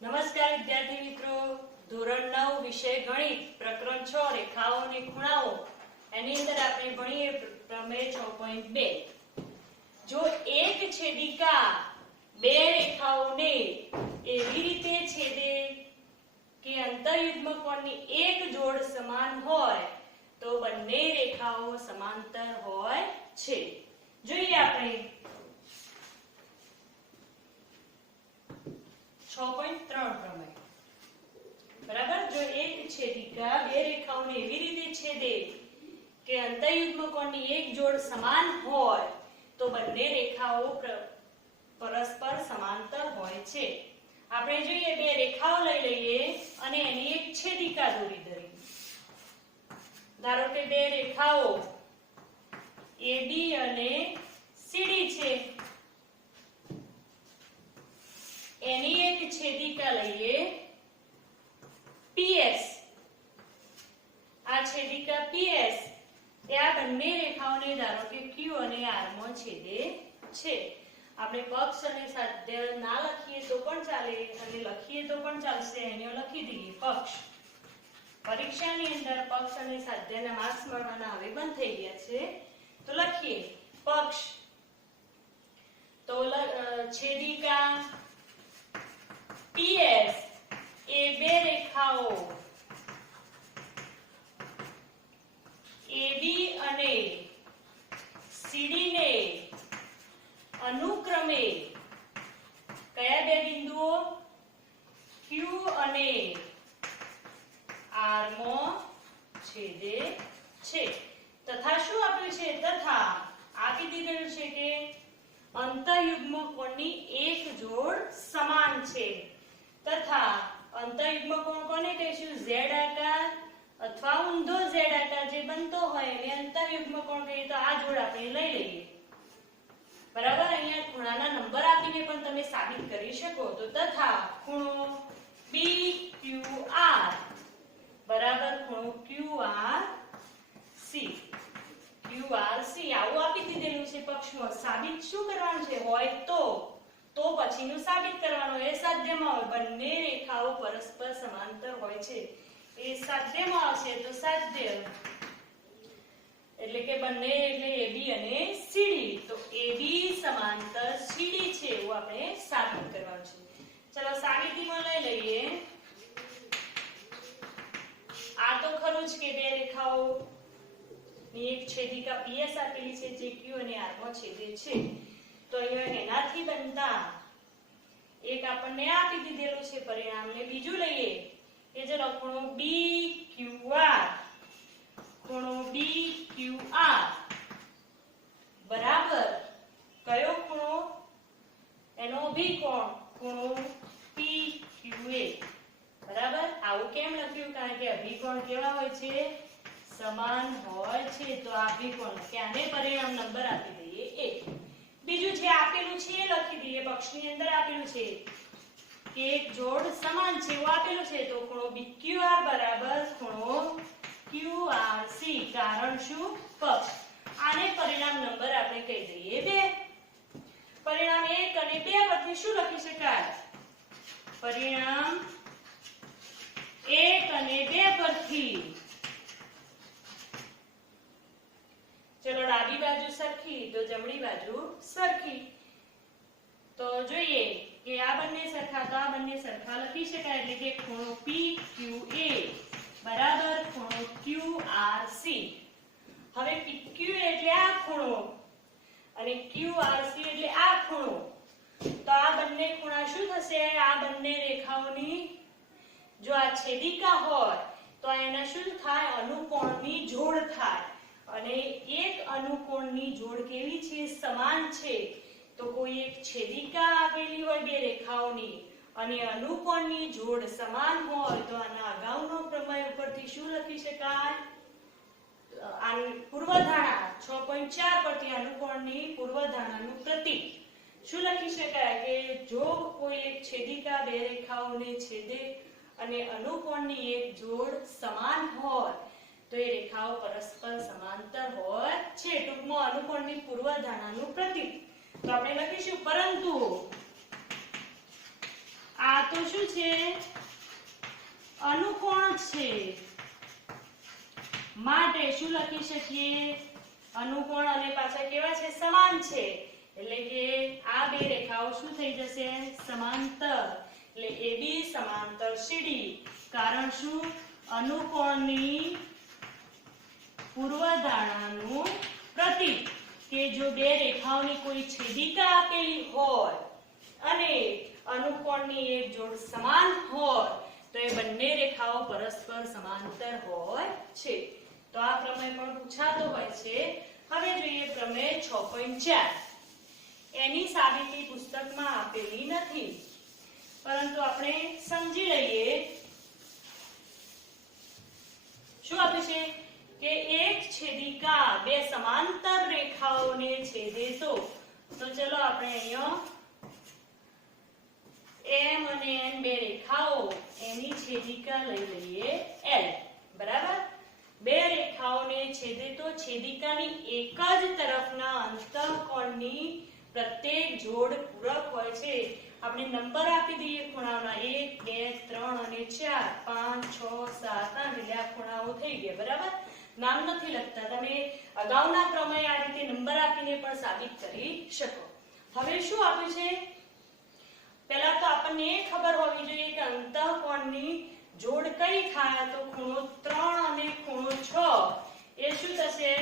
નમસ્કાર વિદ્યાર્થી મિત્રો, ધોરણ 9 વિષય ગણિત પ્રકરણ 6 રેખાઓ અને ખૂણાઓ એની અંદર આપણે ભણીએ પ્રમેય 6.2. જો એક છેદિકા બે રેખાઓને એવી રીતે છેદે કે અંતર્યુગ્મ કોણની એક જોડ સમાન હોય તો બંને રેખાઓ સમાંતર હોય છે. જોઈએ આપણે 6.3 પ્રમેય. બરાબર. જો એક છેદિકા બે રેખાઓને એવી રીતે છેદે કે અંતર્યુગ્મ કોણની એક જોડ સમાન હોય તો બંને રેખાઓ પરસ્પર સમાંતર હોય છે. આપણે જોઈએ બે રેખાઓ લઈ લઈએ અને એની એક છેદિકા દોરી દઈએ. ધારો કે બે રેખાઓ AB અને CD છે. એની એક છેદિકા લઈએ PS. આ છેદિકા PS એ આ બંને રેખાઓને ધારો કે Q અને R માં છેદે છે. આપણે પક્ષ અને સાધ્ય ના લખીએ તો પણ ચાલે અને લખીએ તો પણ ચાલશે. એને લખી દઈએ પક્ષ. પરીક્ષાની અંદર પક્ષ અને સાધ્યના માર્ક્સ મળવાના હવે બંધ થઈ ગયા છે તો લખીએ પક્ષ. તો છેદિકા PS એ બે રેખાઓ AB અને CD ને અનુક્રમે કયા બે બિંદુઓ Q અને R માં છેદે છે. તથા શું આપ્યું છે? તથા આપી દીધેલું છે કે અંતર્યુગ્મ કોણની એક જોડ સમાન છે. તથા અંતર્યુગ્મ કોણ કોને કહીશું? Z આકાર અથવા ઊંધો Z આકાર જે બનતો હોય એને અંતર્યુગ્મ કોણ કહીએ. તો આ જોડ આપણે લઈ લઈએ. બરાબર. અહીંયા ખૂણાના નંબર આપીને પણ તમે સાબિત કરી શકો. તો તથા ખૂણો BQR બરાબર ખૂણો QRC. QRC આવું આપી દીધેલું છે પક્ષમાં. સાબિત શું કરવાનું છે? હોય તો પછીનું સાબિત કરવાનું. એ સાધ્યમાં હોય બંને રેખાઓ પરસ્પર સમાંતર હોય છે. એ સાધ્યમાં આવશે તો સાધ્ય એટલે કે બંને એટલે AB અને CD. તો AB સમાંતર CD છે એવું આપણે સાબિત કરવાનું છે. ચલો સાબિતીમાં લઈ લઈએ. આ તો ખરું જ કે બે રેખાઓ ની એક છેદિકા PS આપેલી છે જે Q અને R માં છેદે છે. તો અહીંયા એનાથી બનતા એક આપણને આપી દીધેલું છે પરિણામ. ને બીજું લઈએ કે ચલો ખૂણો BQR ખૂણો BQR બરાબર કયો ખૂણો? એનો અભિકોણ ખૂણો PQA. બરાબર. આવું કેમ લખ્યું? કારણ કે અભિકોણ કેવા હોય છે? સમાન હોય છે. તો આ અભિકોણ કે આને પરિણામ નંબર આપી દઈએ 1. બીજું જે આપેલું છે એ લખી દઈએ. પક્ષની અંદર આપેલું છે કે એક જોડ સમાન છે એવું આપેલું છે. તો ખૂણો BQR બરાબર ખૂણો QRC. કારણ શું? પક્ષ. આને પરિણામ નંબર આપણે કહી દઈએ 2. પરિણામ 1 અને 2 પરથી શું લખી શકાય? પરિણામ 1 અને 2 પરથી ચલો ડાબી બાજુ સરખી તો જમણી બાજુ સરખી. તો જોઈએ કે આ બંને સરખા તો આ બંને સરખા લખી શકાય. એટલે કે ખૂણો PQA બરાબર ખૂણો QRC. હવે PQA એટલે આ ખૂણો અને QRC એટલે આ ખૂણો. તો આ બંને ખૂણા શું થશે? આ બંને રેખાઓની જો આ છેદિકા હોય તો એના શું થાય? અનુકોણની જોડ થાય. અને એક અનુકોણની જોડ કેવી છે? સમાન છે. તો કોઈ એક છેદિકા આપેલી હોય બે રેખાઓની અને અનુકોણની જોડ સમાન હોય તો આના અગાઉનો પ્રમેય ઉપરથી શું લખી શકાય? આ પૂર્વધારણા 6.4 પરથી અનુકોણની પૂર્વધારણાનું પ્રતીક શું લખી શકાય? કે જો કોઈ એક છેદિકા બે રેખાઓને છેદે અને અનુકોણની એક જોડ સમાન હોય તો એ રેખાઓ પરસ્પર સમાંતર હોય છે. ટૂંકમાં અનુકોણની પૂર્વધારણાનું પ્રતીક. તો આપણે લખીશું પરંતુ આ તો શું છે? અનુકોણ છે, માટે શું લખી શકીએ? અનુકોણ અને પાછા કેવા છે? સમાન છે, એટલે કે આ બે રેખાઓ શું થઈ જશે? સમાંતર. એટલે AB સમાંતર CD. કારણ શું? અનુકોણની પૂર્વધારણાનું પ્રતીક કે જો બે રેખાઓની કોઈ છેદિકા આપેલી હોય અને અનુકોણની એક જોડ સમાન હોય તો એ બંને રેખાઓ પરસ્પર સમાંતર હોય છે. તો આ પ્રમેય પણ પૂછાતો હોય છે. હવે જોઈએ પ્રમેય 6.4. એની સાબિતી પુસ્તકમાં આપેલી નથી, પરંતુ આપણે સમજી લઈએ. શું આપ્યું છે? કે એક છેદિકા બે સમાંતર રેખાઓને છેદે તો ચલો આપણે અહીંયા M અને N બે રેખાઓ એની છેદિકા લઈ લઈએ L. બરાબર? બે રેખાઓને છેદે તો છેદિકાની એક જ તરફના અંતઃકોણની પ્રત્યેક જોડ પૂરક હોય છે. આપણે નંબર આપી દઈએ ખૂણાઓના 1 2 3 અને 4 5 6 7 8 એટલે આ ખૂણાઓ થઈ ગયા. બરાબર? નામ નથી લખતા. તમે અગાઉના પ્રમેય આ રીતે નંબર આપીને પણ સાબિત કરી શકો. હવે શું આપ્યું છે? પહેલા તો આપણને એ ખબર હોવી જોઈએ કે અંતઃકોણની જોડ કઈ થાય? તો ખૂણો 3 અને ખૂણો 6 એ શું થશે?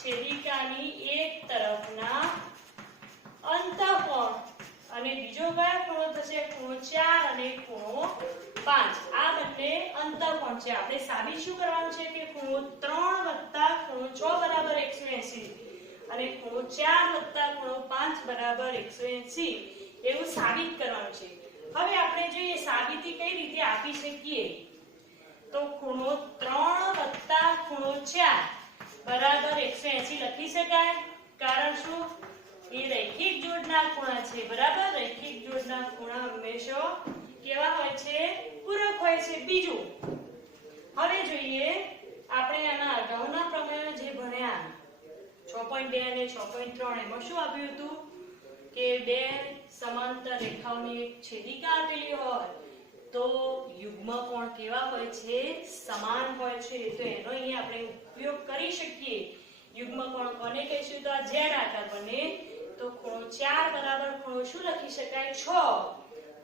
છેદિકાની એક તરફના અંતઃકોણ. અને બીજો કયો ખૂણો થશે? ખૂણો 4 અને ખૂણો 5. આ બંને અંતઃકોણ છે. આપણે સાબિત શું કરવાનું છે? કે ખૂણો 3 વત્તા ખૂણો 6 બરાબર 180 અને ખૂણો 4 વત્તા ખૂણો 5 બરાબર 180 એવું સાબિત કરવાનું છે. હવે આપણે જોઈએ સાબિતી કઈ રીતે આપી શકીએ. તો ખૂણો 3 વત્તા ખૂણો 4 બરાબર 180 લખી શકાય. કારણ શું? એ રૈખિક જોડના ખૂણા છે. બરાબર? રૈખિક જોડના ખૂણા હંમેશા કેવા હોય છે? પૂરક હોય છે. બીજું હવે જોઈએ આપણે આના અગાઉના પ્રમેયો જે ભણ્યા 6.2 અને 6.3 એમાં શું આપ્યું હતું? કે બે સમાંતર રેખાઓની એક છેદિકા આપેલી હોય તો યુગ્મકોણ કેવા હોય છે? સમાન હોય છે. તો એનો અહીં આપણે ઉપયોગ કરી શકીએ. યુગ્મકોણ કોને કહીશું? તો આ Z આકાર બને. તો ખૂણો 4 બરાબર ખૂણો શું લખી શકાય? 6.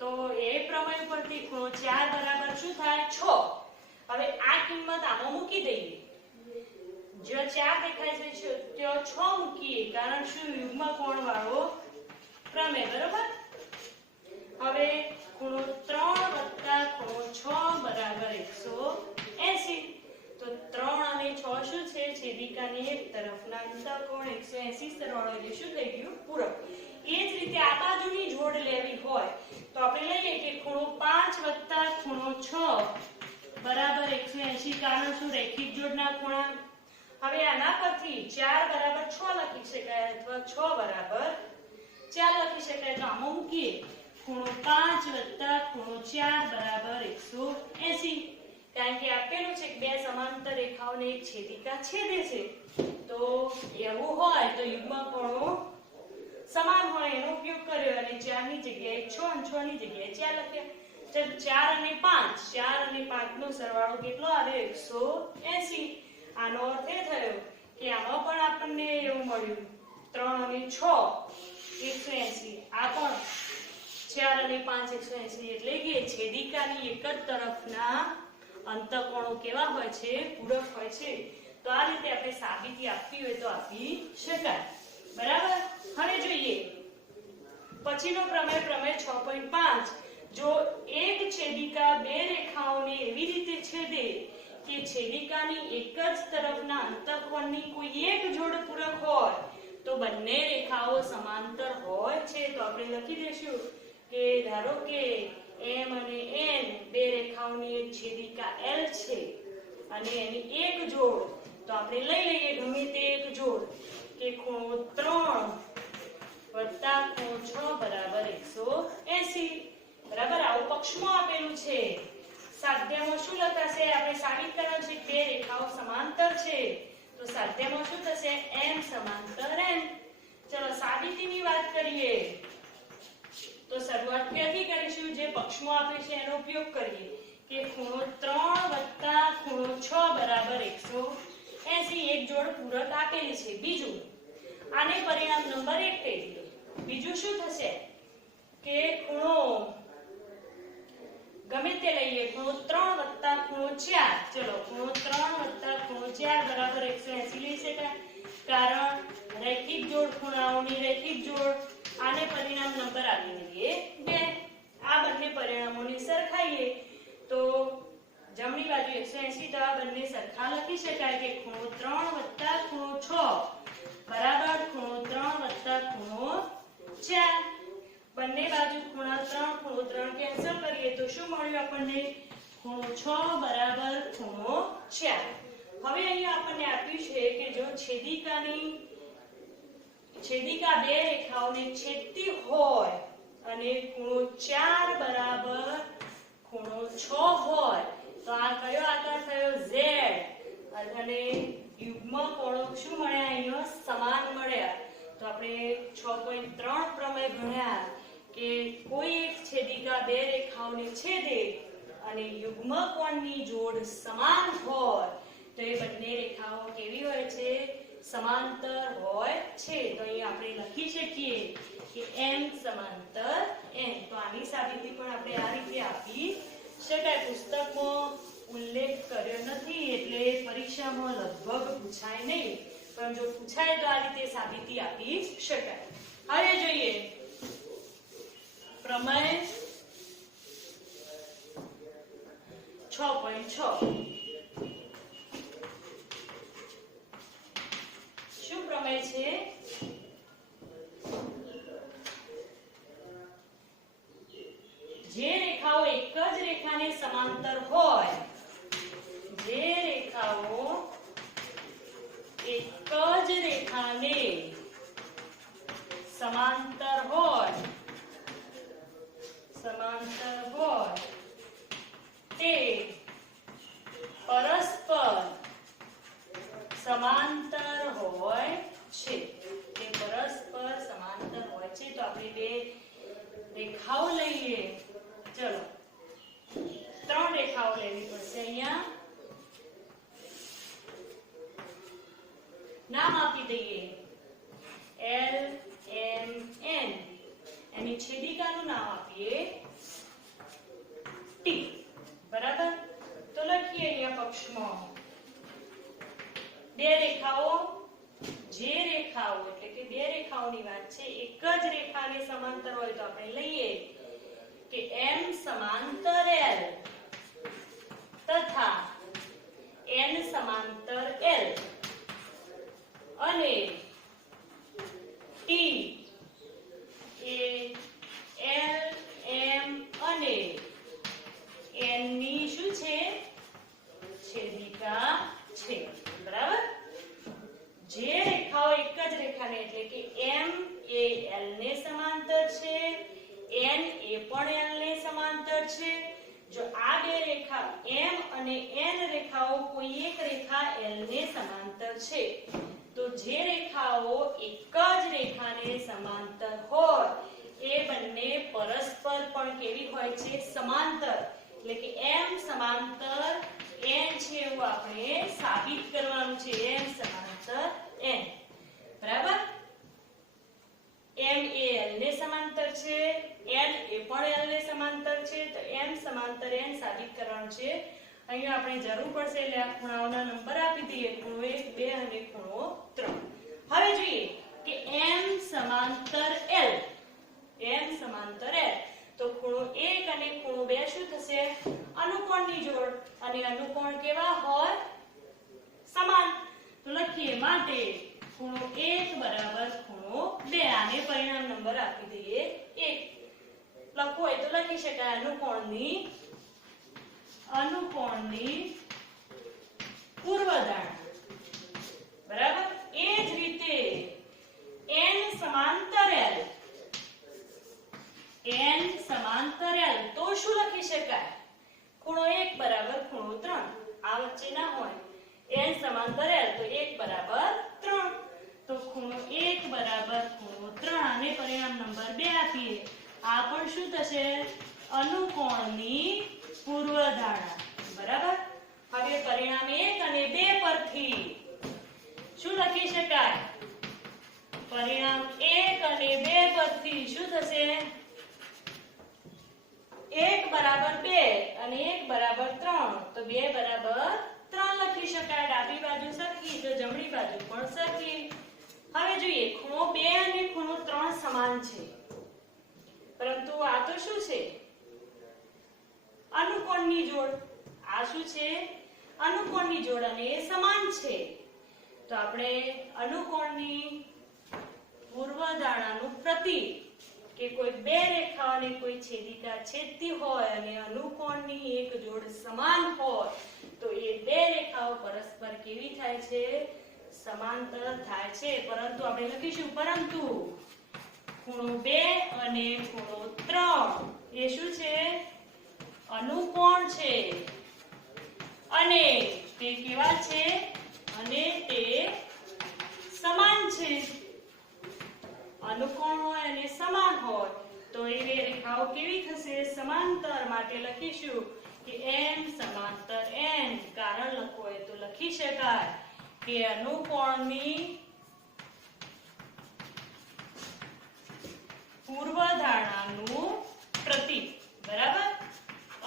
તો એ પ્રમેય પરથી ખૂણો 4 બરાબર શું થાય? 6. હવે આ કિંમત આમાં મૂકી દઈએ. જ્યાં 4 દેખાય છે ત્યાં 6 મૂકીએ. કારણ શું? યુગ્મકોણ વાળો પ્રમેય. બરાબર? હવે ખૂણો 3 વત્તા ખૂણો 6 બરાબર 180. તો 3 અને 6 શું છે? છેદિકાની એક તરફના અંતઃકોણ 180 સરવાળો એટલે શું થઈ ગયું? પૂરક. એ જ રીતે આ બાજુની જોડ લેવી હોય તો આપણે લઈએ કે ખૂણો 5 વત્તા ખૂણો 6 બરાબર 180. કારણ શું? રૈખિક જોડના ખૂણા. હવે આના પરથી 4 બરાબર 6 લખી શકાય અથવા 6 બરાબર 4 લખી શકાય. તો આમાં મૂકીએ ખૂણો 5 વત્તા ખૂણો 4 બરાબર 180. કારણ કે આપેલું છે કે બે સમાંતર રેખાઓને એક છેદિકા છેદે છે. તો એવું હોય તો યુગ્મકોણો સમાન હોય એનો ઉપયોગ કર્યો અને 4 ની જગ્યાએ 6 અને 6 ની જગ્યાએ 4 લખ્યા. ચલ 4 અને 5, 4 અને 5 નો સરવાળો કેટલો આવે? 180. આનો અર્થ એ થયો કે આમાં પણ આપણને એવું મળ્યું 3 અને 6 180. આ પણ 4 અને 5 180. એટલે કે છેદિકાની એક જ તરફના અંતઃકોણો કેવા હોય છે? પૂરક હોય છે. તો આ રીતે આપણે સાબિતી આપવી હોય તો આપી શકાય. બરાબર? હવે જોઈએ પછીનો પ્રમેય, પ્રમેય 6.5. જો એક છેદિકા બે રેખાઓને એવી રીતે છેદે કે છેદિકાની એક જ તરફના અંતઃકોણની કોઈ એક જોડ પૂરક હોય તો બંને રેખાઓ સમાંતર હોય છે. તો આપણે લખી દઈશું કે ધારો કે M અને N બે રેખાઓની એક છેદિકા L છે અને એની એક જોડ તો આપણે લઈ લઈએ ગમે તે એક જોડ કે ખૂણો 3 વત્તા ખૂણો 6 બરાબર 180. બરાબર? આવું પક્ષમાં આપેલું છે. સાધ્યમાં શું લખાશે? આપણે સાબિત કરવાનું છે બે રેખાઓ સમાંતર છે. તો સાધ્યમાં શું થશે? M સમાંતર N. ચલો સાબિતીની વાત કરીએ તો શરૂઆત ક્યાંથી કરીશું? જે પક્ષમાં આપ્યું છે એનો ઉપયોગ કરીએ કે ખૂણો 3 + ખૂણો 6 બરાબર 180. એક જોડ પૂરક આપેલી છે. બીજું આને પરિણામ નંબર 1 કહી દઈએ. બીજું શું થશે કે ખૂણો ગમે તે લઈએ, ખૂણો 3 + ખૂણો 4. ચલો, ખૂણો 3 + ખૂણો 4 બરાબર 180 લઈ શકાય. કારણ રૈખિક જોડ ખૂણાઓની રૈખિક જોડ. આને પરિણામ નંબર આપી દઈએ 2. આ બંને પરિણામોને સરખાઈએ તો જમણી બાજુ 180, તો આ બંને સરખા લખી શકાય કે ખૂણો 3 + ખૂણો 6 બરાબર ખૂણો 3 + ખૂણો 4. બંને બાજુ ખૂણા 3 ખૂણો 3 કેન્સલ કરીએ તો શું મળ્યું આપણને? ખૂણો 6 બરાબર ખૂણો 4. હવે અહીંયા આપણને આપ્યું છે કે જો છેદિકા બે રેખાઓને છેદતી હોય અને ખૂણો 4 બરાબર ખૂણો 6 હોય તો આ કયો આકાર થયો? Z. અને યુગ્મ કોણો શું મળ્યા? અહીંયા સમાન મળ્યા. તો આપણે 6.3 પ્રમેય ભણ્યા કે કોઈ એક છેદિકા બે રેખાઓને છેદે અને યુગ્મ કોણની જોડ સમાન હોય તો એ બંને રેખાઓ કેવી હોય છે? સમાંતર હોય છે. તો અહીં આપણે લખી શકીએ કે m સમાંતર n. તો આની સાબિતી પણ આપણે આ રીતે આપી શકાય. પુસ્તકમાં ઉલ્લેખ કર્યો નથી એટલે પરીક્ષામાં લગભગ પૂછાય નહીં, પણ જો પૂછાય તો આ રીતે સાબિતી આપી શકાય. હવે જોઈએ પ્રમેય 6.6. શું પ્રમેય છે? જે રેખાઓ એક જ રેખાને સમાંતર હોય, જે રેખાઓ એક જ રેખાને સમાંતર હોય તે પરસ્પર સમાંતર હોય છે. તે પરસ્પર સમાંતર હોય છે. તો આપણે બે રેખાઓ લઈએ. ચલો, 3 રેખાઓ લેવી પડશે. અહીંયા નામ આપી દઈએ L, M, N. એની છેદિકાનું નામ આપીએ T. બરાબર? તો લખીએ અહીંયા પક્ષમાં બે રેખાઓ. જે રેખાઓ એટલે કે બે રેખાઓની વાત છે, એક જ રેખાને સમાંતર હોય તો આપણે લઈએ કે M સમાંતર L તથા N સમાંતર L અને T એ L, M અને N ની શું છે? છેદિકા છે. બરાબર? જે રેખાઓ એક જ રેખાને એટલે કે M એ L ને સમાંતર છે, N એ પણ L ને સમાંતર છે. જો આ બે રેખા M અને N રેખાઓ કોઈ એક રેખા L ને સમાંતર છે તો જે રેખાઓ એક જ રેખાને સમાંતર હોય એ બંને પરસ્પર પણ કેવી હોય છે? સમાંતર. એટલે કે M સમાંતર N છે એવું આપણે સાબિત કરવાનું છે. M સમાંતર N. બરાબર? M એ L ને સમાંતર છે, N એ પણ L ને સમાંતર છે. તો M સમાંતર N સાબિત કરવાનું છે. અહીંયા આપણે જરૂર પડશે એટલે આ ખૂણાઓના નંબર આપી દઈએ. ખૂણો 1, 2 અને ખૂણો 3. હવે જોઈએ કે M સમાંતર L. M સમાંતર L. તો ખૂણો 1 અને ખૂણો 2 શું થશે? અનુકોણની જોડ. અને અનુકોણ કેવા હોય? સમાન. તો લખીએ માટે ખૂણો 1 બરાબર ખૂણો 2. આને પરિણામ નંબર આપી દઈએ 1. લખવું હોય તો લખી શકાય અનુકોણની પૂર્વધારણા. બરાબર? એ જ રીતે N સમાંતર L. N સમાંતર L તો શું લખી શકાય? ખૂણો 1 બરાબર ખૂણો 3. આ વચ્ચે ના હોય. N સમાંતર L તો 1 બરાબર 3. તો ખૂણો 1 બરાબર ખૂણો 3. આને પરિણામ નંબર 2 આપીએ. આ પણ શું થશે? અનુકોણની પૂર્વધારણા. બરાબર. હવે પરિણામ 1 અને 2 પરથી શું લખી શકાય? પરિણામ 1 અને 2 પરથી શું થશે? 1 બરાબર 2 અને 1 બરાબર 3, તો 2 બરાબર 3 લખી શકાય. ડાબી બાજુ સરખી તો જમણી બાજુ પણ સરખી. હવે જોઈએ, ખૂણો 2 અને ખૂણો 3 સમાન છે, પરંતુ આ તો શું છે? અનુકોણની જોડ. આ શું છે? અનુકોણની જોડ અને એ સમાન છે. તો આપણે અનુકોણની પૂર્વધારણાનું પ્રતીક કે કોઈ બે રેખાઓને કોઈ છેદિકા છેદતી હોય અને અનુકોણની એક જોડ સમાન હોય તો એ બે રેખાઓ પરસ્પર કેવી થાય છે? સમાંતર થાય છે. પરંતુ આપણે લખીશું પરંતુ ખૂણો 2 અને ખૂણો 3 એ શું છે? અનુકોણ છે. અને તે કેવા છે? અને તે સમાન છે. અનુકોણ હોય અને સમાન હોય તો એ રેખાઓ કેવી થશે? સમાંતર. માટે લખીશું કે m સમાંતર n. કારણ લખવું હોય તો લખી શકાય કે અનુકોણની પૂર્વધારણાનું પ્રતીક. બરાબર.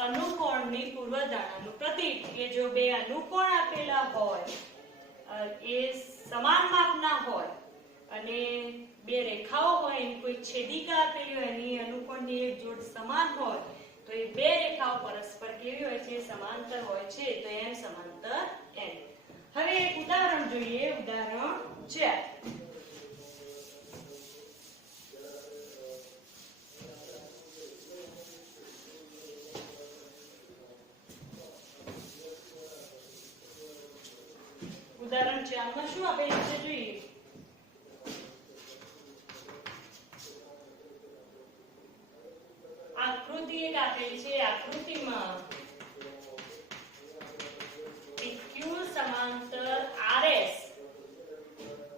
અનુકોણની પૂર્વધારણાનું પ્રતીક કે જો બે અનુકોણ આપેલા હોય, એ સમાન માપના હોય અને બે રેખાઓ હોય, એની કોઈ છેદિકા આપેલી હોય, એની અનુકોણની એક જોડ સમાન હોય તો એ બે રેખાઓ પરસ્પર કેવી હોય છે? સમાંતર હોય છે. તો m સમાંતર n. હવે એક ઉદાહરણ જોઈએ. ઉદાહરણ 4. ઉદાહરણ 4 માં શું આપેલું છે જોઈએ. આકૃતિ એક આપેલી છે. આકૃતિમાં PQ સમાંતર RS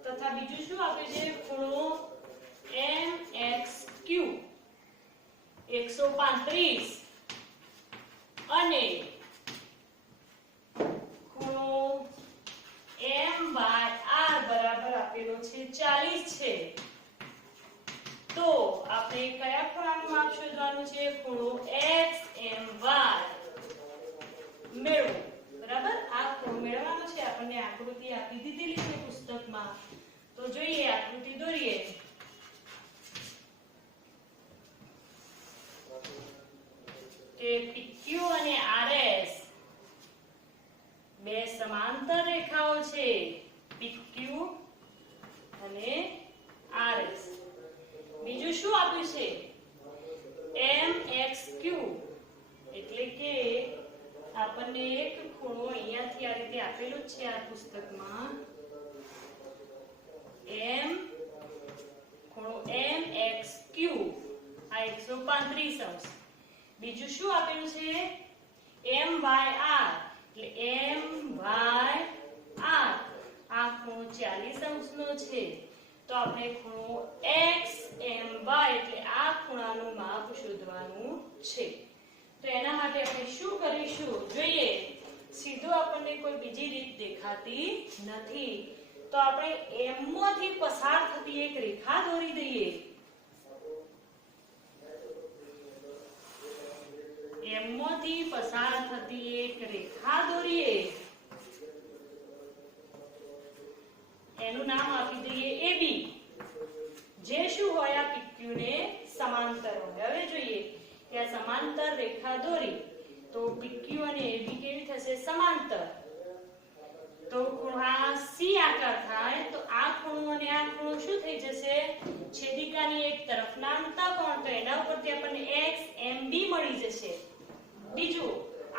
તથા બીજું શું આપ્યું છે? ખૂણો MXQ 135 અને ખૂણો MYR બરાબર આપેલો છે 40 છે. તો આપણે કયા ખૂણાનું માપ શોધવાનું છે? ખૂણો XMY મેળવો. બરાબર. આ ખૂણો મેળવવાનો છે. આપણને આકૃતિ આપી દીધેલી છે પુસ્તકમાં. તો જોઈએ, આકૃતિ દોરીએ. કે PQ અને RS બે સમાંતર રેખાઓ છે. PQ અને RS. બીજું શું આપ્યું છે? MXQ. એટલે કે આપણને એક ખૂણો અહીંયાથી આ રીતે આપેલું છે આ પુસ્તકમાં. ખૂણો MXQ આ 135°. બીજું શું આપેલું છે? MYR. એટલે MYR આ ખૂણો 40° નો છે. તો આપણે ખૂણો XMY એટલે આ ખૂણાનું માપ શોધવાનું છે. તો એના માટે આપણે શું કરીશું જોઈએ. સીધું આપણને કોઈ બીજી રીત દેખાતી નથી, તો આપણે M માંથી પસાર થતી એક રેખા દોરી દઈએ. M માંથી પસાર થતી એક રેખા દોરીએ. એનું નામ આપી દઈએ AB. જે શું હોય? આ PQ ને સમાંતર હોય. હવે જોઈએ કે આ સમાંતર રેખા દોરી તો PQ અને AB કેવી થશે? સમાંતર. તો આ C આકાર થાય તો આ ખૂણો અને આ ખૂણો શું થઈ જશે? છેદિકાની એક તરફના અંતઃકોણ. તો એના ઉપરથી આપણને XMB મળી જશે. બીજું,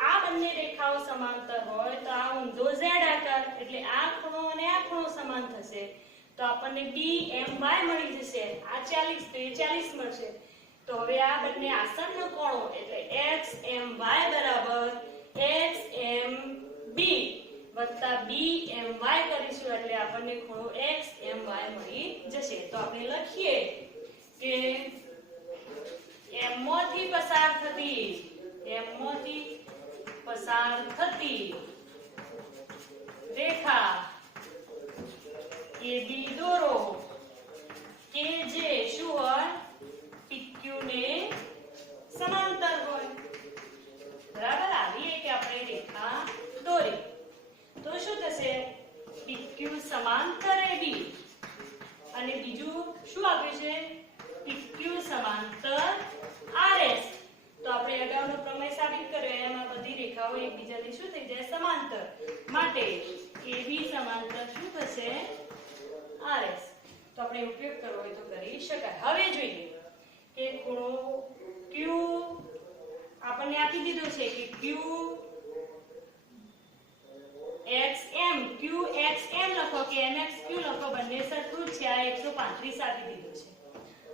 આ બંને રેખાઓ સમાંતર હોય તો આ ઊંધો Z આકાર. એટલે આ ખૂણો અને આ ખૂણો સમાન થશે તો આપણને BMY મળી જશે. આ 40 તો એ 40 મળશે. તો હવે આ બંને આસન્ન કોણો એટલે XMY બરાબર XMB વત્તા BMY કરીશું એટલે આપણને ખૂણો XMY મળી જશે. તો આપણે લખીએ કે એમ માંથી પસાર થતી રેખા AB દોરો કે જે શું હોય PQ ને સમાંતર હોય બરાબર આવી કે આપણે રેખા દોરી તો શું થશે PQ સમાંતર AB અને બીજું શું આપ્યું છે PQ સમાંતર RS તો આપણે અગાઉનો પ્રમેય સાબિત કર્યો એમાં બધી રેખાઓ એકબીજાને શું થઈ જાય સમાંતર માટે AB સમાંતર શું થશે RS તો આપણે ઉપયોગ કરવો હોય તો કરી શકાય હવે જોઈએ કે ખૂણો Q આપણને આપી દીધો છે કે QXM લખો કે MXQ લખો બંને સરખું છે આ 135 આપી દીધો છે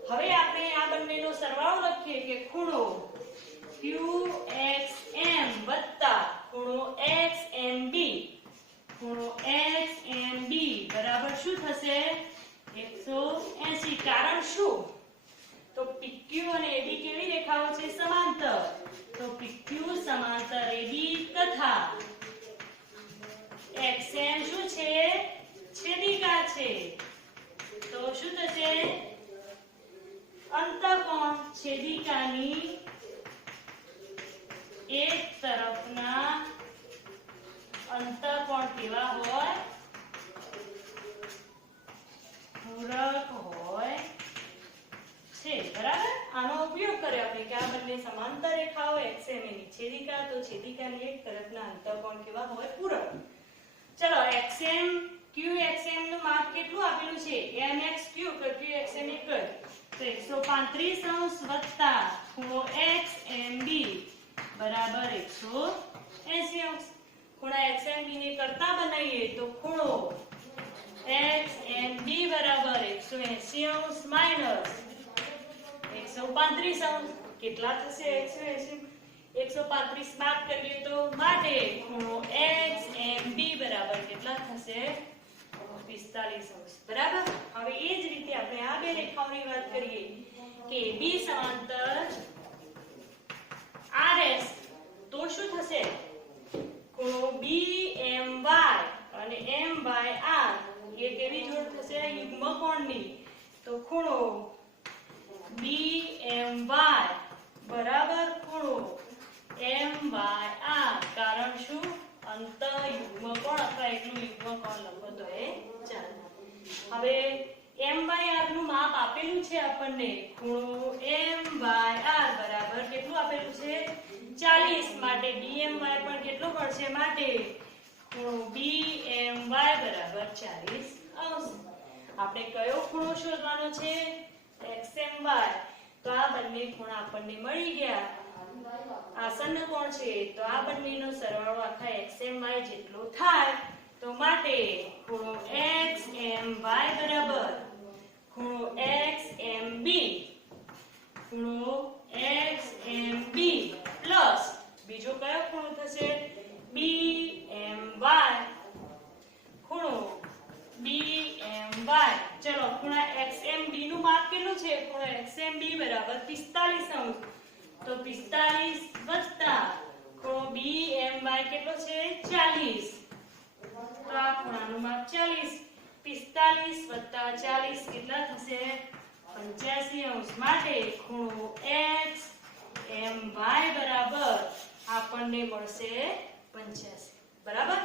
હવે આપણે આ બંનેનો સરવાળો લખીએ કે ખૂણો QXM વત્તા ખૂણો XMB બરાબર શું થશે 180 કારણ શું તો PQ અને AB કેવી રેખાઓ છે સમાંતર તો PQ સમાંતર AB તથા XM શું છે છેદિકા છે તો શું થશે અંતઃકોણ છેદિકાની એક તરફના અંતઃકોણ કેવા હોય પૂરક હોય છે બરાબર આનો ઉપયોગ કર્યો આપણે કે આ બંને સમાંતર રેખાઓ XM ની છેદિકા તો છેદિકાની એક તરફના અંતઃકોણ કેવા હોય પૂરક ચલો XM QXM નું માપ કેટલું આપેલું છે MXQ કે QXM એક જ તો 135 વત્તા ખૂણો XMB બરાબર 180 ખૂણા XMB ને કરતા બનાવીએ તો ખૂણો XMB બરાબર 180 માઈનસ 135 કેટલા થશે 135 બાદ કરીએ તો માટે ખૂણો XMB બરાબર કેટલા થશે 45 બરાબર હવે એ જ રીતે આપણે આ બે રેખાઓની વાત કરીએ કે B સમાંતર RS તો શું થશે ખૂણો BMY અને MYR એ કેવી જોડ થશે યુગ્મ કોણની તો ખૂણો BMY બરાબર ખૂણો MYR કારણ શું અંત યુગ્મ કોણ અથવા એકનું યુગ્મ કોણ લખો તો એ ચાલે હવે MYR નું માપ આપેલું છે આપણને ખૂણો MYR બરાબર કેટલું આપેલું છે 40 માટે BMY પણ કેટલો પડશે માટે ખૂણો BMY બરાબર 40 અંશ આપણે કયો ખૂણો શોધવાનો છે XMY તો આ બંને ખૂણા આપણને મળી ગયા આસન્ન કોણ છે તો આ બંનેનો સરવાળો આખા XMY જેટલો થાય તો માટે ખૂણો XMY બરાબર ખૂણો XMB પ્લસ બીજો કયો ખૂણો થશે BMY ખૂણો BMY ચલો ખૂણા XMB નું માપ કેટલું છે ખૂણો XMB બરાબર 45 અંશ તો 45 વત્તા ખૂણો BMY કેટલો છે 40 તો આ ખૂણાનું માપ 40 45 વત્તા 40 કેટલા થશે 85 અંશ માટે ખૂણો XMY બરાબર આપણને મળશે 85 બરાબર